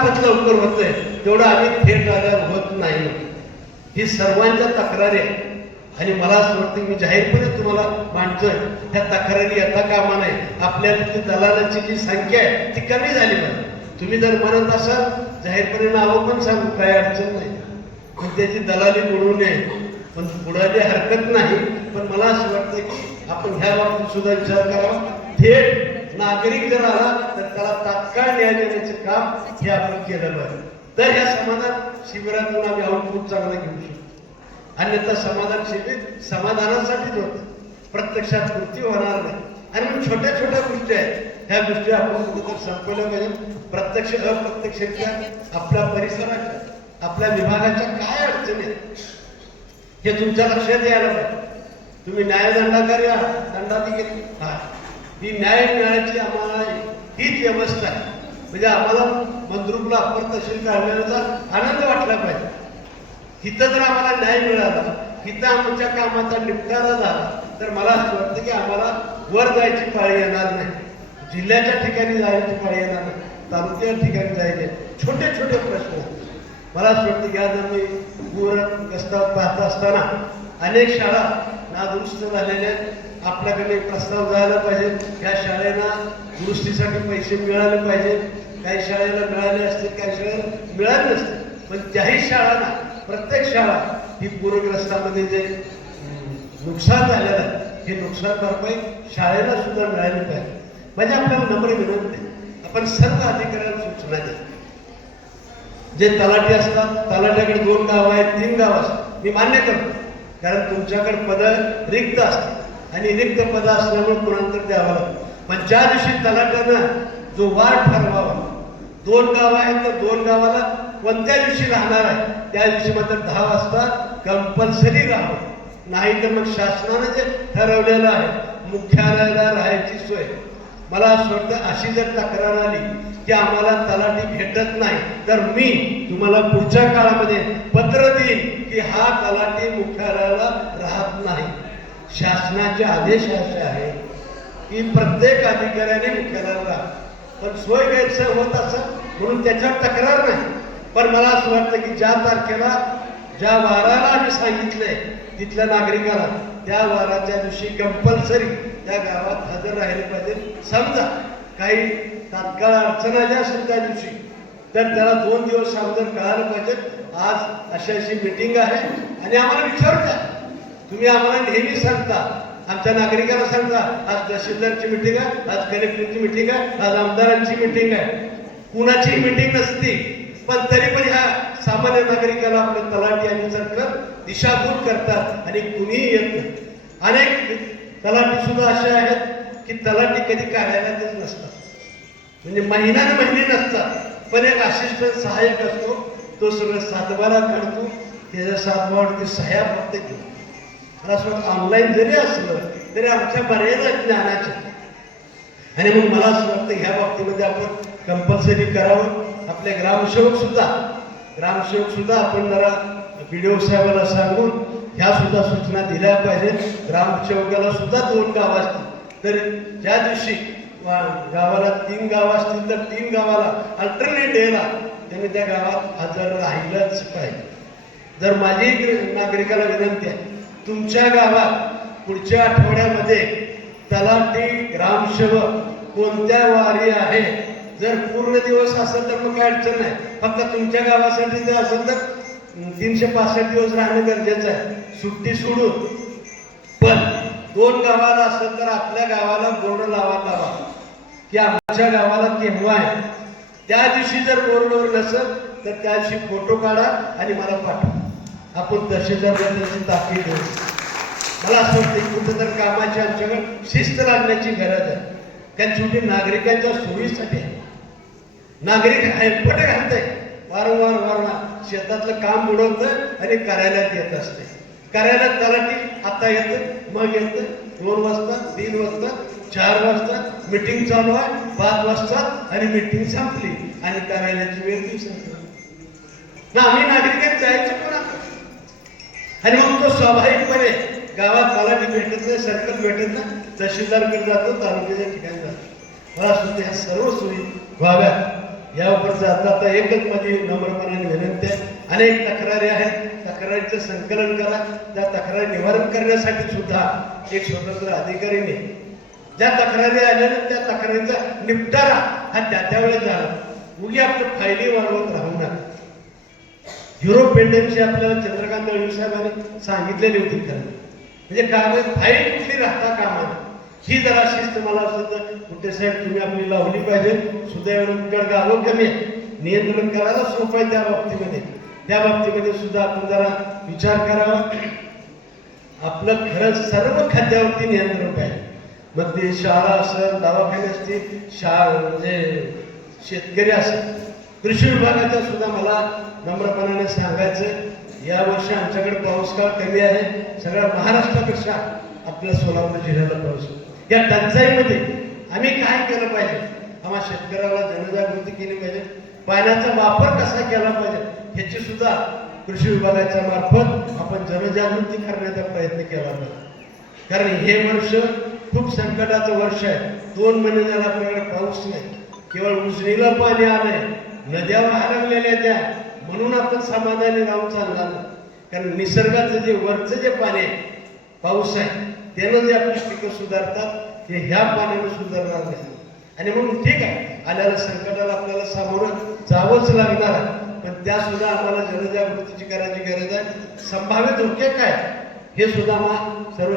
दुखापत लवकर होतंय तेवढं आम्ही थेट आल्यावर होत नाही. ही सर्वांच्या तक्रारी आहे आणि मला असं वाटतं मी जाहीरपणे तुम्हाला मांडतोय, ह्या तक्रारी येता कामा नाही. आपल्या दलालाची जी संख्या आहे ती कमी झाली पाहिजे. तुम्ही जर म्हणत असाल जाहीरपणे नावं पण सांगू, काही अडचण नाही, पण त्याची दलाली बुडू नये, पण बुडायची हरकत नाही. पण मला असं वाटतं की आपण ह्या बाबतीत सुद्धा विचार करावा. थेट नागरिक जर आला तर त्याला तात्काळ न्याय देण्याचं काम हे आपण केलं पाहिजे. तर ह्या समाधान शिबिरातून आम्ही आउटपुट चांगला घेऊ शकतो. अन्यथा समाधान शिबिर समाधानासाठीच होतं, प्रत्यक्षात पूर्ती होणार नाही. आणि मग छोट्या छोट्या गोष्टी आहेत, ह्या गोष्टी आपण कुठेतरी संपवल्या पाहिजे. प्रत्यक्ष अप्रत्यक्षरित्या आपल्या परिसराच्या आपल्या विभागाच्या काय अडचणी आहेत हे तुमच्या लक्षात यायला पाहिजे. तुम्ही न्यायदंडाकारी दंडाधिकारी ही न्याय मिळायची आम्हाला हीच व्यवस्था आहे. म्हणजे आम्हाला मंद्रुपला अप्पर तहसील कार्यालयाचा आनंद वाटला पाहिजे. इथं जर आम्हाला न्याय मिळाला, इथं आमच्या कामाचा निपटारा झाला तर मला असं वाटतं की आम्हाला वर जायची पाळी येणार नाही, जिल्ह्याच्या ठिकाणी जायची पाळी येणार नाही, तालुक्याच्या ठिकाणी जायचे छोटे छोटे प्रश्न. मला असं वाटतं या जर मी पूर गस्तावर पाहत असताना अनेक शाळा नादुरुस्त झालेल्या, आपल्याकडे प्रस्ताव जायला पाहिजे, या शाळेला दुरुस्तीसाठी पैसे मिळाले पाहिजे. काही शाळेला मिळाले असते, काही शाळेला मिळाले नसते, पण ज्याही शाळांना प्रत्येक शाळा ही पूरग्रस्तामध्ये जे नुकसान झालेलं आहे हे नुकसान भरपाई शाळेला सुद्धा मिळाली पाहिजे. म्हणजे आपल्याला नम्र विनंती, आपण सर्व अधिकाऱ्यांना सूचना द्या. जे तलाठी असतात, तलाट्याकडे 2 गावं आहेत, 3 गावं असतात, मी मान्य करतो, कारण तुमच्याकडे पद रिक्त असतात आणि रिक्त पद असल्यामुळे कुणांतर द्यावं लागतं. पण ज्या दिवशी तलाट्यानं जो वार्ड ठरवावा, 2 गावं आहेत तर 2 गावाला कोणत्या दिवशी राहणार आहे त्या दिवशी मात्र 10 वाजता कंपल्सरी राहावं. नाही तर मग शासनानं जे ठरवलेलं आहे मुख्यालयाला राहायची सोय, मला असं वाटतं अशी जर तक्रार आली की आम्हाला तलाठी भेटत नाही तर मी तुम्हाला पुढच्या काळामध्ये पत्र देईन की हा तलाठी मुख्यालयाला राहत नाही. शासनाचे आदेश असे आहे की प्रत्येक अधिकाऱ्याने मुख्यालयाला राहा, पण सोय गैरसोय होत असं म्हणून त्याच्यावर तक्रार नाही. पण मला असं वाटतं की ज्या तारखेला ज्या वाराला आम्ही सांगितलंय तिथल्या नागरिकाला त्या वाराच्या दिवशी कंपल्सरी त्या गावात हजर राहिले पाहिजे. समजा काही तात्काळ अडचण आली असेल त्या दिवशी तर त्याला 2 दिवस अगोदर कळायला पाहिजे, आज अशी अशी मीटिंग आहे आणि आम्हाला विचारू द्या. तुम्ही आम्हाला नेहमी सांगता, आमच्या नागरिकाला सांगता आज तहसीलदारची मीटिंग आहे, आज कलेक्टरची मीटिंग आहे, आज आमदारांची मीटिंग आहे. कुणाची मीटिंग नसती, पण तरी पण ह्या सामान्य नागरिकाला आपले तलाठी आणि सरकार दिशाभूल करतात आणि कुणीही येत नाही. अनेक तलाठी सुद्धा असे आहेत की तलाठी कधी कार्यालयातच नसतात, म्हणजे महिने नसतात, पण एक असिस्टंट सहाय्यक असतो, तो सगळं सातबारा काढतो, त्याच्या सातबारावरती सह्या फक्त घेतो. मला असं वाटतं ऑनलाईन जरी असलं तरी आमच्या बऱ्याच ज्ञानाचे. आणि मग मला असं वाटतं ह्या बाबतीमध्ये आपण कंपल्सरी करावं. आपले ग्रामसेवक सुद्धा आपण जरा BDO साहेबाला सांगून ह्या सुद्धा सूचना दिल्या पाहिजे. ग्रामसेवकाला सुद्धा 2 गाव असतील तर ज्या दिवशी गावाला 3 गाव असतील तर 3 गावाला अल्टरनेट डेला त्यांनी त्या गावात हजर राहिलंच पाहिजे. जर माझी नागरिकाला विनंती आहे, तुमच्या गावात पुढच्या आठवड्यामध्ये तलाठी ग्रामसेवक कोणत्या वारी आहे, जर पूर्ण दिवस असेल तर मग काय अडचण नाही, फक्त तुमच्या गावासाठी जर असेल तर 365 दिवस राहणं गरजेचं आहे, सुट्टी सोडून. पण 2 गावाला असेल तर आपल्या गावाला बोर्ड लावा की आमच्या गावाला केव्हा आहे. त्या दिवशी जर बोर्डवर नसेल तर त्या दिवशी फोटो काढा आणि मला पाठवा, आपण तहसीलदारांची ताकीद देऊ. मला असं वाटतं कुठं तर कामाची आमच्याकडे शिस्त लागण्याची गरज आहे, कारण शेवटी नागरिकांच्या सोयीसाठी नागरिक हेलपट घालतंय, वारंवार शेतातलं काम बुडवतं आणि कार्यालयात येत असते. कार्यालयात तलाठी आता येतं, मग येतं 2 वाजता, 3 वाजता, 4 वाजता मीटिंग चालू आहे, 5 वाजता आणि मीटिंग संपली आणि कार्यालयाची वेळ ती संपली ना. आम्ही नागरिकांनी जायचं पण आणि मग तो स्वाभाविकपणे गावात तलाठी भेटत नाही, सरकार भेटत नाही, तहसीलदारकडे जातो, तालुक्याच्या ठिकाणी जातो. मला सुद्धा ह्या सर्व सोयी व्हाव्यात यावरचं आता एकच माझी नम्रपणाने विनंती आहे. अनेक तक्रारी आहेत, तक्रारीचं संकलन करा. त्या तक्रारी निवारण करण्यासाठी सुद्धा एक स्वतंत्र अधिकारीने ज्या तक्रारी आल्या ना त्या तक्रारीचा निपटारा हा त्या वेळेस झाला. उगी आपल्या फायली वाढवत राहू नका. युरोप पेंडनची आपल्याला चंद्रकांत दळवी साहेबांनी सांगितलेली होती खरं म्हणजे काय फाईल कुठली राहता कामा नये. ही जरा शिस्त मला असं तर कुठे साहेब तुम्ही आपली लावली पाहिजे. सुदैवानं गावं कमी आहे, नियंत्रण करायला सोपं आहे त्या बाबतीमध्ये. त्या बाबतीमध्ये सुद्धा आपण जरा विचार करावा. आपलं खरंच सर्व खात्यावरती नियंत्रण पाहिजे. मग ते शाळा असेल, दवाखाने असतील, म्हणजे शेतकरी असेल, कृषी विभागाच्या सुद्धा मला नम्रपणाने सांगायचं यावर्षी आमच्याकडे पाऊस काळ कमी आहे. सगळ्या महाराष्ट्रापेक्षा आपल्या सोलापूर जिल्ह्याला पाऊस. या टंचाईमध्ये आम्ही काय केलं पाहिजे, आम्हा शेतकऱ्याला जनजागृती केली पाहिजे. पाण्याचा वापर कसा केला पाहिजे ह्याची सुद्धा कृषी विभागाच्या मार्फत आपण जनजागृती करण्याचा प्रयत्न केला पाहिजे. कारण हे वर्ष खूप संकटाचं वर्ष आहे. 2 महिने झाला आपल्याकडे पाऊस नाही. केवळ उजनीला पाणी आलंय, नद्या वाहरवलेल्या त्या, म्हणून आपण समाधानी राहून चालणार नाही. कारण निसर्गाचं जे वरचं जे पाणी आहे, पाऊस आहे, त्यानं जे आपली पिकं सुधारतात ते ह्या पाण्यानं सुधारणार नाही. आणि म्हणून ठीक आहे, आलेल्या संकटाला आपल्याला सामोरं जावंच लागणार आहे. पण त्या सुद्धा आम्हाला जनजागृतीची करायची गरज आहे. संभाव्य धोके काय हे सुद्धा सर्व